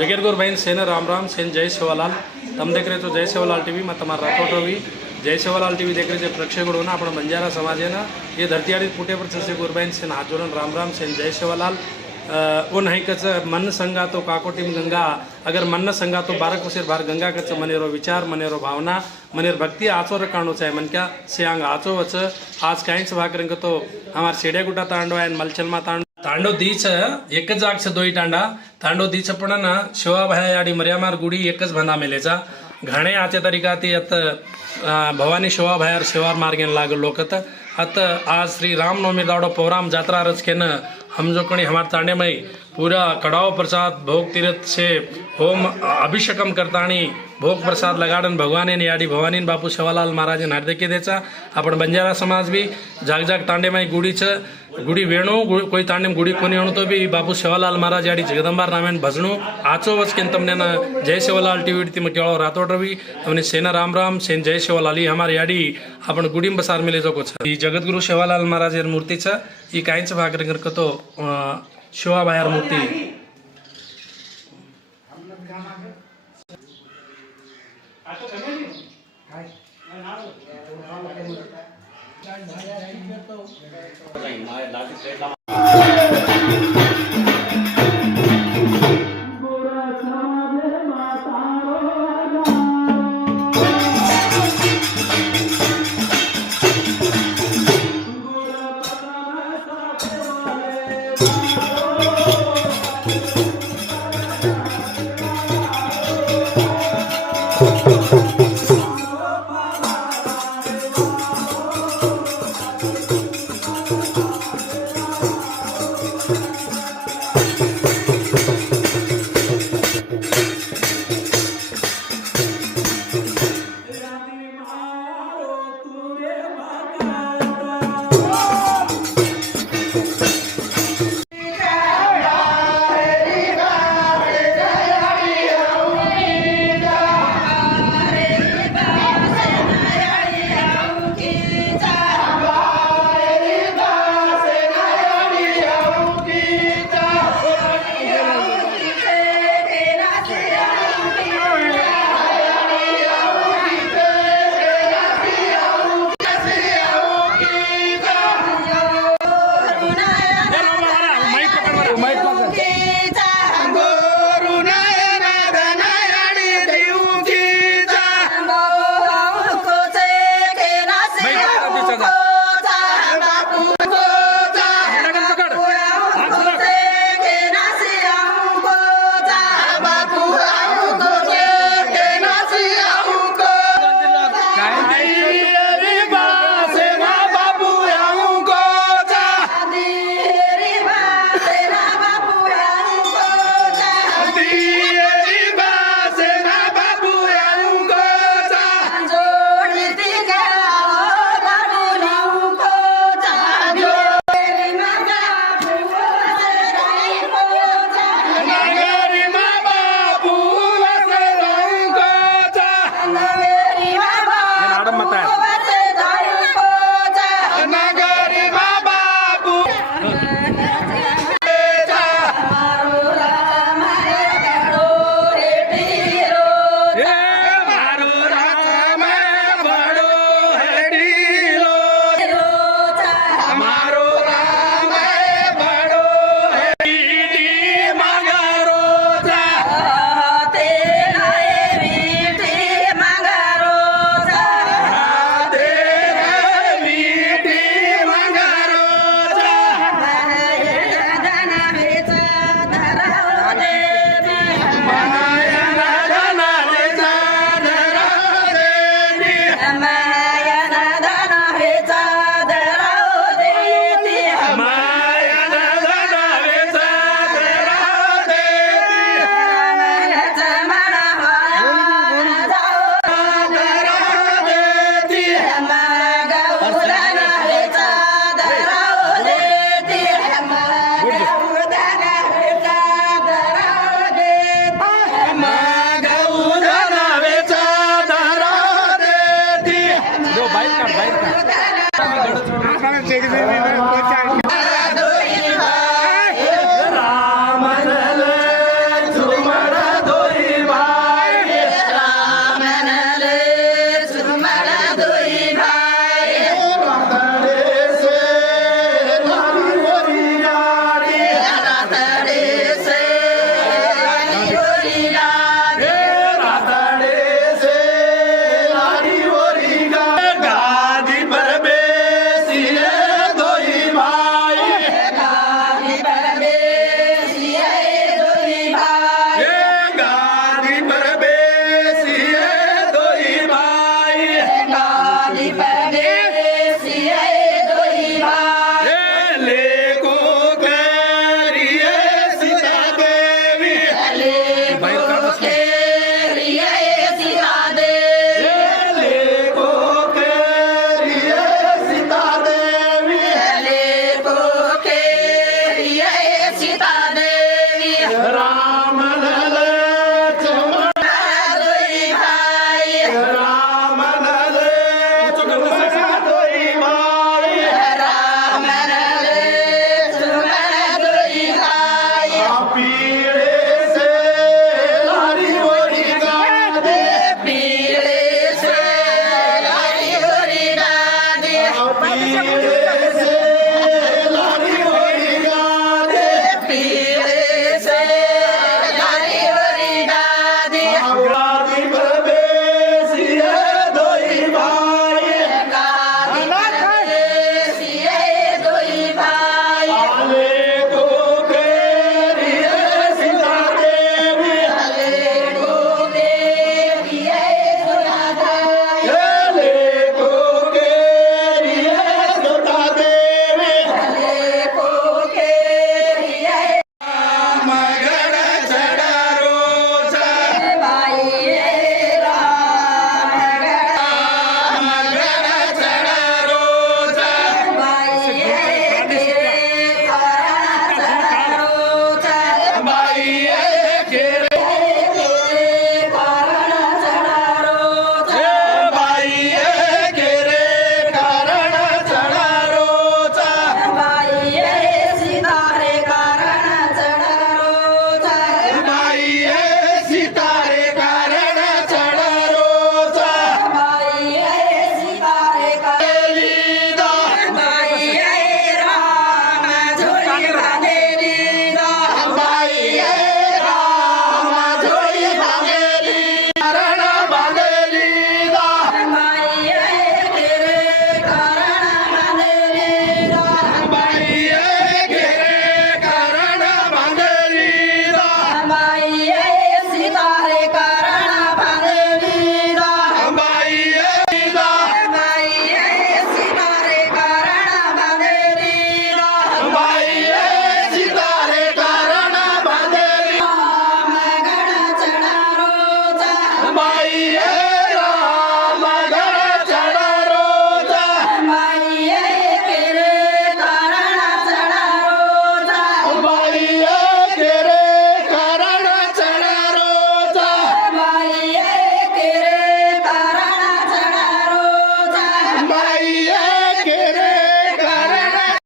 जगेरगोर बहन सेन राम राम सेन जय सेवालाल तम देख रहे तो जय सेवालाल टीवी में तमारा राठौड़ रवि जय सेवालाल टीवी देख रहे थे प्रेक्षक ना अपना बंजारा समाज है ना ये धरतीआड़ी पुटे पर से गुरबाइन सेन हाथ जोड़न राम राम सेन जय सेवालाल वो नहीं कच मन संगा तो काकोटीम गंगा अगर मन न संगा तो बारक उसेर बार गंगा कच मनेरो विचार मनेरो भावना मनेर भक्ति आचो रकाणो चाहे मन क्या सियांग आचो वच आज काहींच भाकरंग तो हमार शेड्यागुटा तांडो आहे मलचलमा तांडो दीच एकच जागच दोई तांडो दीच पण ना शिवाभाया याडी मर्यामार गुडी एकच भंदा मेलेचा घणे आच्या तरीका ती अत भवानी शिवाभायार शिवार मार्गेन लागल लोकत अत आज श्री रामनवमी दावडो पौराम जात्रा रचकेन हम जो कणी हमारे तांडे में पूरा कड़ाव प्रसाद भोग तीर्थ से होम अभिषेकम करताणी भोग प्रसाद लगाडन भगवाने याडी भवानी बापू शिवालाल महाराज हार्दिक देचा आपण बंजारा समाज भी जाग जाग तांडे में गुड़ी वेणु कोई तांडे में गुड़ी कोनी अणु तो भी बापू शिवालाल महाराज याडी जगदंबार नामेन भजणु आचो वचकेन तमने न जय शिवालाल टीवी ती में केळो रातोड रवि तमने सेन राम राम सेन जय शिवालाल ही हमारे याडी आपण गुडीम बसार मिले जो कुछ ही जगतगुरु शिवालाल महाराज यार मूर्तीचा ही काहींच भाकर करतो शिवाबायार मूर्ती